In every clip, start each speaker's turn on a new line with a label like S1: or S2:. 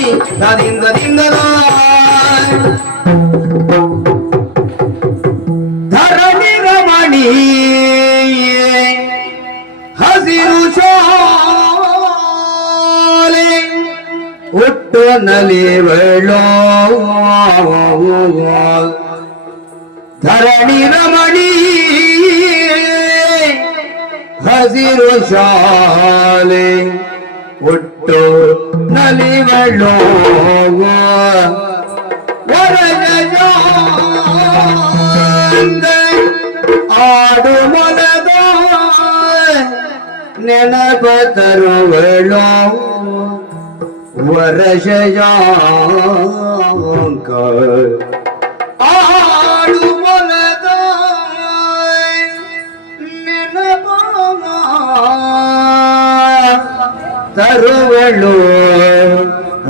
S1: ದಿಂದ ದಿಂದದ ಧರಣಿ ರಮಣಿ ಹಸಿರು ಶಾಲೆ ಹುಟ್ಟು ನಲಿವಳೋ ಧರಣಿ ರಮಣಿ ಹಸಿರು ಶಾಲೆ ಹುಟ್ಟು வழிகளோ ஆடு மனதோ நினைப்பு தருவளோ வருஷயாங்கள் ஆடு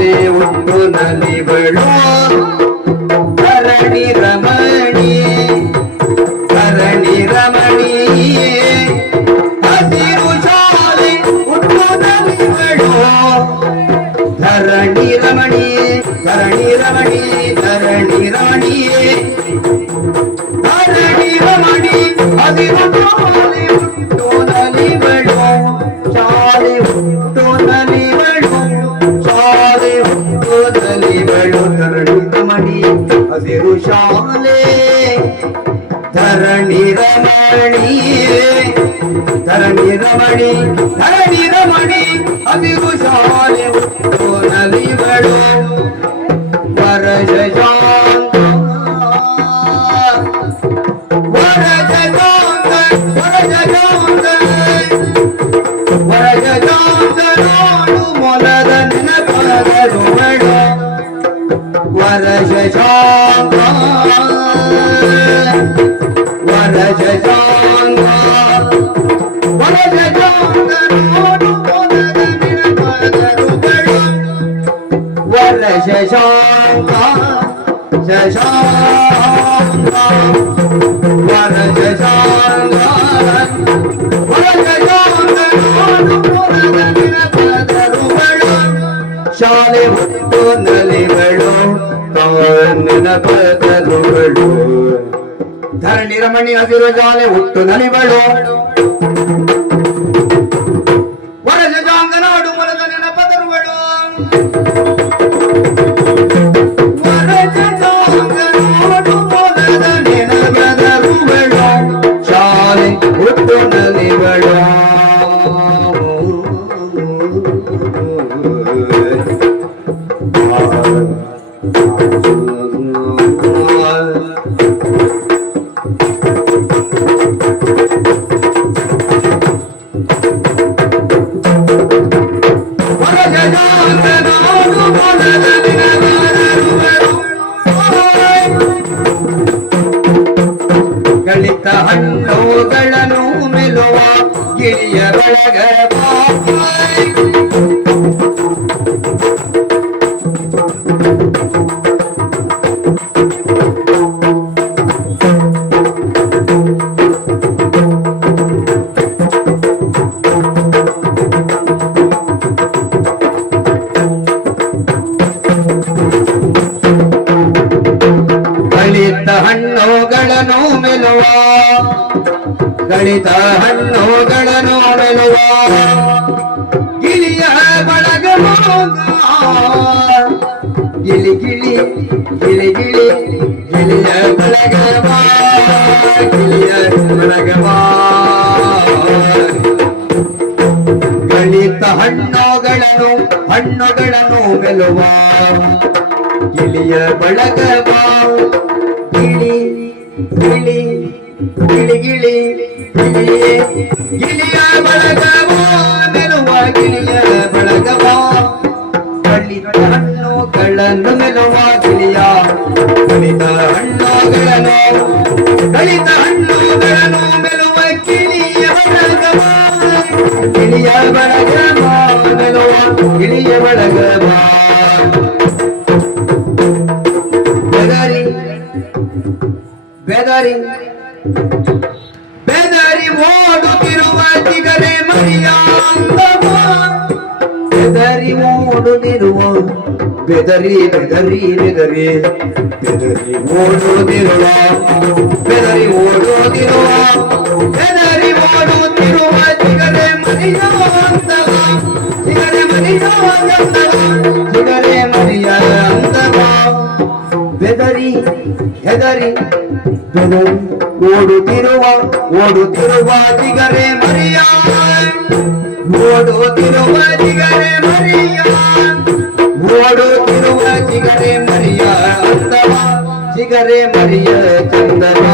S1: ಶಾಲೆ ಹುಟ್ಟು ನಲಿವಳು ಧರಣಿ ರಮಣಿ ಧರಣಿ ರಮಣಿ ಹಸಿರು ಶಾಲೆ ಹುಟ್ಟು ನಲಿವಳು ಧರಣಿ ರಮಣಿ ಧರಣಿ ರಮಣಿ ಧರಣಿ ರಮಣಿಯೇ அதிருஷாலே தரணிரமணி தரணிரமணி தரணி जय श्याम राम वर जय श्याम धरणी रमणी अजिर जाले हुट्टु नली ಮೆಲುವ ಗಿಳಿಯ ಬಳಗ ಗಿಳಿ ಗಿಳಿ ಗಿಳಿ ಗಿಳಿ, ಗಿಳಿಯ ಬಳಗ ಗಿಳಿಯ ಬಳಗ ಗಣಿತ ಹಣ್ಣುಗಳನ್ನು ಹಣ್ಣುಗಳನ್ನು ಮೆಲುವ ಗಿಳಿಯ ಬಳಗವ ಗಿಳಿ ಗಿಳಿ ಗಿಳಿ ಗಿಳಿ. ಗಿಳಿಯ ಬಳಗವೋ ಮೆಲುವ ಗಿಳಿಯ ಬಳಗವೋ ಕಳ್ಳಿನ ಹಣ್ಣು ಕಳ್ಳನ್ನು ಮೆಲುವ ಗಿಳಿಯ ಕುಳಿತ ಹಣ್ಣುಗಳ ಬೆದರಿ ಬೆದರಿ ಬೆದರಿ. ಬೆದರಿ ಓಡೋದಿರುವ ಬೆದರಿ ಓಡೋದಿರುವ ಬೆದರಿ ಓಡೋದಿರುವ. ಚಿಗರೆ ಮರಿಯ ಅಂದವ. ಬೆದರಿ ಹೆದರಿ. ಬೆದರಿ ಓಡುತ್ತಿರುವ ಓಡುತ್ತಿರುವ ಜಿಗರೆ ಮರಿಯ. ಓಡುತ್ತಿರುವ ಜಿಗರೆ ಮರಿಯ. ಚಿಗರೆ ಮರಿಯ ಚಂದನ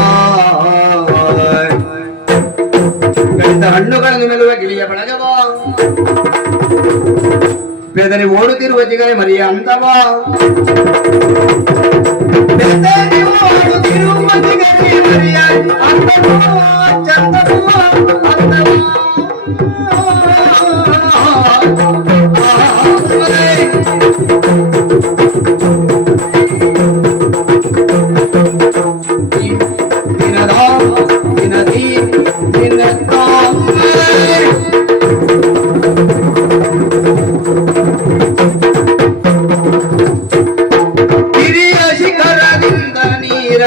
S1: ಗಣಿತ ಹಣ್ಣುಗಳನ್ನು ಮೆಲುವ ಗಿಳಿಯ ಬಳಗವ ಬೆದರಿ ಓಡುತ್ತಿರುವ ಚಿಗರೆ ಮರಿಯ ಅಂತವ ಬೆದರಿ ಓಡುತ್ತಿರುವ ಚಿಗರೆ ಮರಿಯ ಅಂತವ ಚಂದವ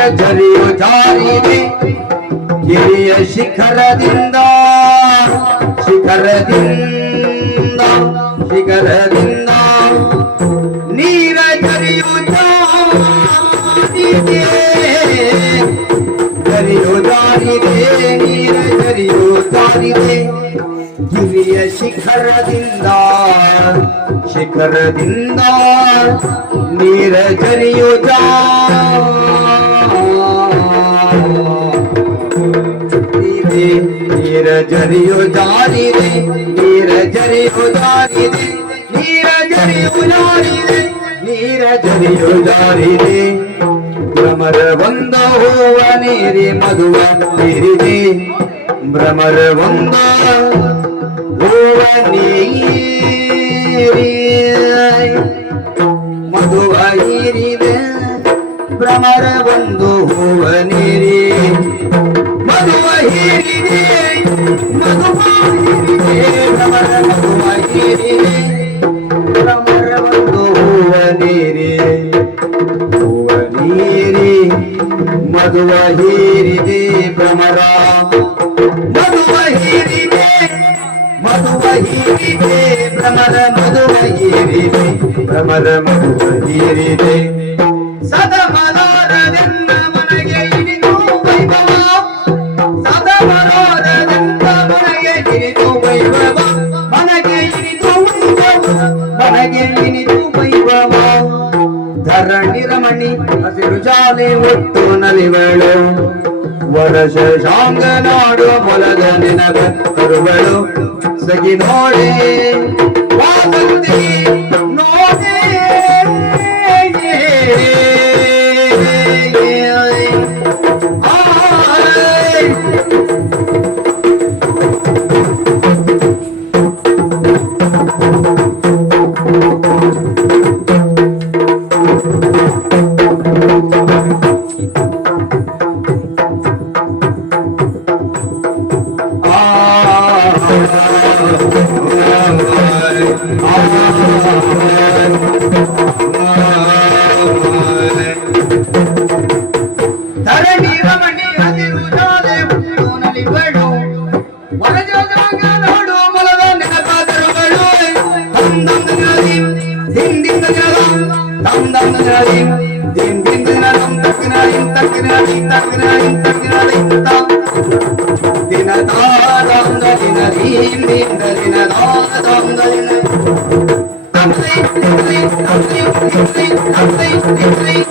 S1: ಜರಿಯು ಜಾರಿದೆ. ಹಿರಿಯ ಶಿಖರದಿಂದ ಶಿಖರದಿಂದ ಶಿಖರದಿಂದ ನೀರ ಜರಿಯು ಜಾರಿದೆ. ಜರಿಯು ಜಾರಿದೆ, ನೀರ ಜರಿಯು ಜಾರಿದೆ. ಹಿರಿಯ ಶಿಖರದಿಂದ ಶಿಖರದಿಂದ ನೀರ ಜರಿಯು ಜಾರಿದೆ. ಜರಿಯು ಜಾರಿದೆ ನೀರ ಜರಿಯು ಜಾರಿದೆ ನೀರ ಜರಿಯು ಜಾರಿದೆ ನೀರ ಜರಿಯು ಜಾರಿದೆ. ಭ್ರಮರ ಒಂದ ಹೂವ ನೀರಿ ಮಧುವ ನೀರಿದೆ ಭ್ರಮರ ಒಂದ ಹೂವ ನೀರಿ ಮಧುವ ನೀರಿದೆ ಭ್ರಮರ ಒಂದು ಹೂವ ನೀರಿ ಹೀರಿದೆ ಭ್ರಮರ ಮಧುವ ಹೀರಿದೆ ಭ್ರಮರ ಮಧುವ ಹೀರಿದೆ ಸದಮನೋರದಿಂದ ಮನೆಗೆ ಇಳಿದು ವೈಭವ ಸದಮನೋರದಿಂದ ಮನೆಗೆ ಇಳಿದು ವೈಭವ ಮನೆಗೆ ಇಳಿದು ವೈಭವ ಮನೆಗೆ ಇಳಿದು ವೈಭವ ಧರಣಿ ರಮಣಿ ಹಸಿರು ಜಾಲೆ ಒಟ್ಟು ನಲಿವಳು ವರಸ ಶಾಂಗ ನಾಡು ಮೊಲದ ನಿನಗ ಕರುಗಳು. ಸಗಿ ನೋಡೆ Vasanthi Dinner, dinner, dinner, dinner, dinner, dinner, dinner, dinner, dinner, dinner, dinner, dinner, dinner, dinner, dinner, dinner, dinner, dinner,